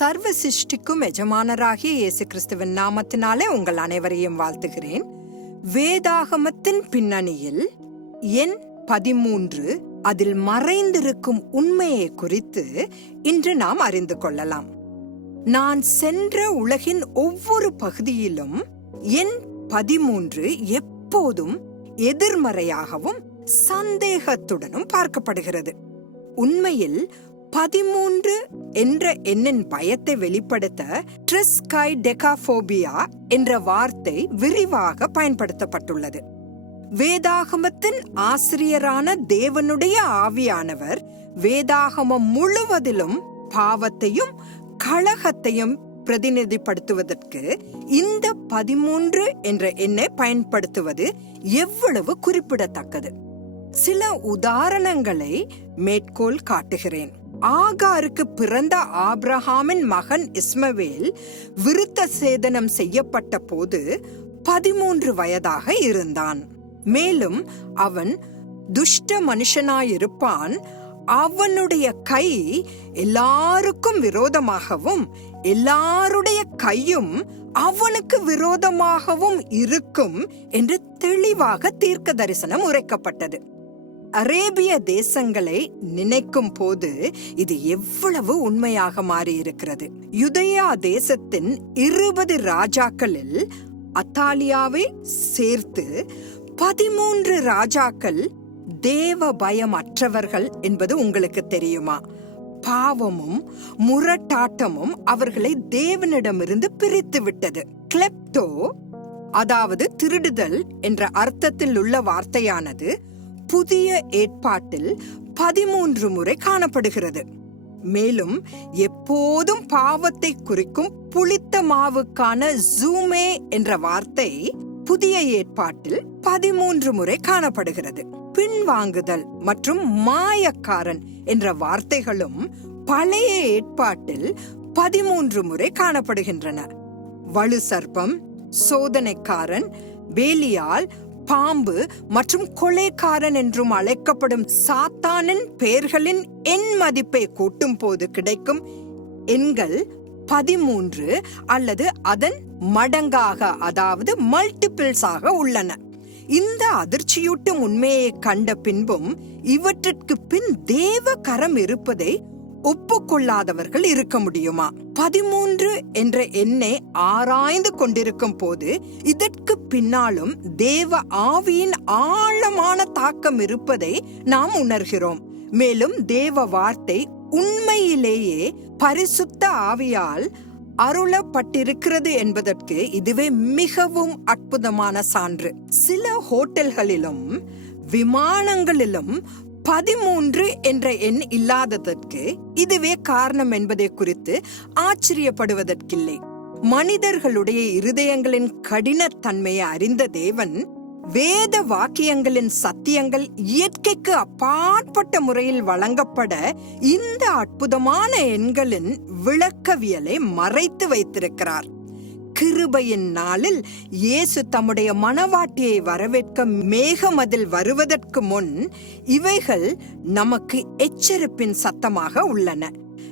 சர்வ சிருஷ்டிக்கும் எஜமானராகிய இயேசு கிறிஸ்துவின் நாமத்தினாலே உங்கள் அனைவரையும் வாழ்த்துகிறேன். வேதாகமத்தின் பின்னணியில் எண் பதிமூன்று அதில் மறைந்திருக்கும் உண்மையை குறித்து இன்று நாம் அறிந்து கொள்ளலாம். நான் சென்ற உலகின் ஒவ்வொரு பகுதியிலும் எண் பதிமூன்று எப்போதும் எதிர்மறையாகவும் சந்தேகத்துடனும் பார்க்கப்படுகிறது. உண்மையில் பதிமூன்று என்ற எண்ணின் பயத்தை வெளிப்படுத்த ட்ரிஸ்கை டெகாபோபியா என்ற வார்த்தை விரிவாக பயன்படுத்தப்பட்டுள்ளது. வேதாகமத்தின் ஆசிரியரான தேவனுடைய ஆவியானவர் வேதாகமம் முழுவதிலும் பாவத்தையும் கழகத்தையும் பிரதிநிதிப்படுத்துவதற்கு இந்த பதிமூன்று என்ற எண்ணை பயன்படுத்துவது எவ்வளவு குறிப்பிடத்தக்கது. சில உதாரணங்களை மேற்கோள் காட்டுகிறேன். ஆகாருக்கு பிறந்த ஆப்ரஹாமின் மகன் இஸ்மவேல் விருத்த சேதனம் செய்யப்பட்ட போது பதிமூன்று வயதாக இருந்தான். மேலும் அவன் துஷ்ட மனுஷனாயிருப்பான். அவனுடைய கை எல்லாருக்கும் விரோதமாகவும் எல்லாருடைய கையும் அவனுக்கு விரோதமாகவும் இருக்கும் என்று தெளிவாக தீர்க்க தரிசனம் உரைக்கப்பட்டது. அரேபிய தேசங்களை நினைக்கும் போது இது எவ்வளவு உண்மையாக மாறியிருக்கிறது. யுதயா தேசத்தின் இருபது ராஜாக்களில் அத்தாலியாவை சேர்த்து பதிமூன்று ராஜாக்கள் தேவ பயம் அற்றவர்கள் என்பது உங்களுக்கு தெரியுமா? பாவமும் முரட்டாட்டமும் அவர்களை தேவனிடமிருந்து பிரித்து விட்டது கிளெப்டோ அதாவது திருடுதல் என்ற அர்த்தத்தில் உள்ள வார்த்தையானது புதிய ஏற்பாட்டில் பதிமூன்று முறை காணப்படுகிறது. மேலும் எப்போதும் பாவத்தை குறிக்கும் புளித்த மாவுக்கான ஜூமே என்ற வார்த்தை புதிய ஏற்பாட்டில் பதிமூன்று முறை காணப்படுகிறது. பின்வாங்குதல் மற்றும் மாயக்காரன் என்ற வார்த்தைகளும் பழைய ஏற்பாட்டில் பதிமூன்று முறை காணப்படுகின்றன. வலு சர்ப்பம் சோதனைக்காரன் வேலியால் பாம்பு மற்றும் கொலைக்காரன் என்றும் அழைக்கப்படும் சாத்தானின் பெயர்களின் எண் மதிப்பை கூட்டும் போது கிடைக்கும் எண்கள் பதிமூன்று அல்லது அதன் மடங்காக அதாவது மல்டிபிள்ஸாக உள்ளன. இந்த அதிர்ச்சியூட்டும் உண்மையை கண்ட பின்பும் இவற்றிற்கு பின் தேவ கரம் இருப்பதை ஒப்புக்கொள்ளாதவர்கள் இருக்க முடியுமா? பதிமூன்று என்ற எண்ணை ஆராய்ந்து கொண்டிருக்கும் போது இதற்கு பின்னாலும் தேவ ஆவியின் ஆழமான தாக்கம் இருப்பதை நாம் உணர்கிறோம். மேலும் தேவ வார்த்தை உண்மையிலேயே பரிசுத்த ஆவியால் அருளப்பட்டிருக்கிறது என்பதற்கு இதுவே மிகவும் அற்புதமான சான்று. சில ஹோட்டல்களிலும் விமானங்களிலும் பதிமூன்று என்ற எண் இல்லாததற்கு இதுவே காரணம் என்பதை குறித்து ஆச்சரியப்படுவதற்கில்லை. மனிதர்களுடைய இருதயங்களின் கடினத்தன்மையை அறிந்த தேவன் வேத வாக்கியங்களின் சத்தியங்கள் இயற்கைக்கு அப்பாற்பட்ட முறையில் வழங்கப்பட இந்த அற்புதமான எண்களின் விளக்கவியலை மறைத்து வைத்திருக்கிறார். கிருபையின் நாளில் இயேசு தம்முடைய மனவாட்டியை வரவேற்க மேகமதில் வருவதற்கு முன் இவைகள் நமக்கு எச்சரிப்பின் சத்தமாக உள்ளன.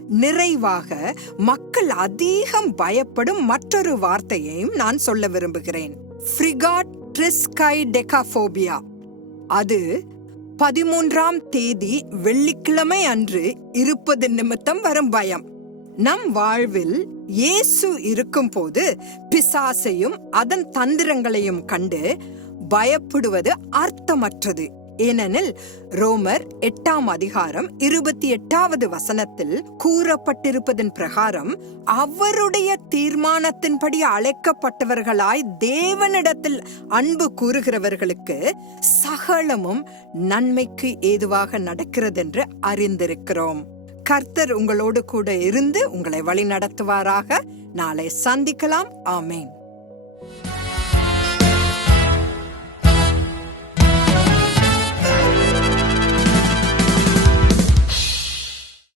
நிறைவாக மக்கள் அதிகம் பயப்படும் மற்றொரு வார்த்தையையும் நான் சொல்ல விரும்புகிறேன். ஃப்ரிகாட் ட்ரிஸ்கை டெகாஃபோபியா அது பதிமூன்றாம் தேதி வெள்ளிக்கிழமை அன்று இருப்பது நிமித்தம் வரும் பயம். நம் வாழ்வில் இயேசு இருக்கும்போது பிசாசையும் அதன் தந்திரங்களையும் கண்டு பயப்படுவது அர்த்தமற்றது. ஏனெனில் ரோமர் எட்டாம் அதிகாரம் இருபத்தி எட்டாவது வசனத்தில் கூறப்பட்டிருப்பதன் பிரகாரம் அவருடைய தீர்மானத்தின்படி அழைக்கப்பட்டவர்களாய் தேவனிடத்தில் அன்பு கூறுகிறவர்களுக்கு சகலமும் நன்மைக்கு ஏதுவாக நடக்கிறதென்று அறிந்திருக்கிறோம். கர்த்தர் உங்களோடு கூட இருந்து உங்களை வழி நடத்துவாராக நாளை சந்திக்கலாம். ஆமேன்.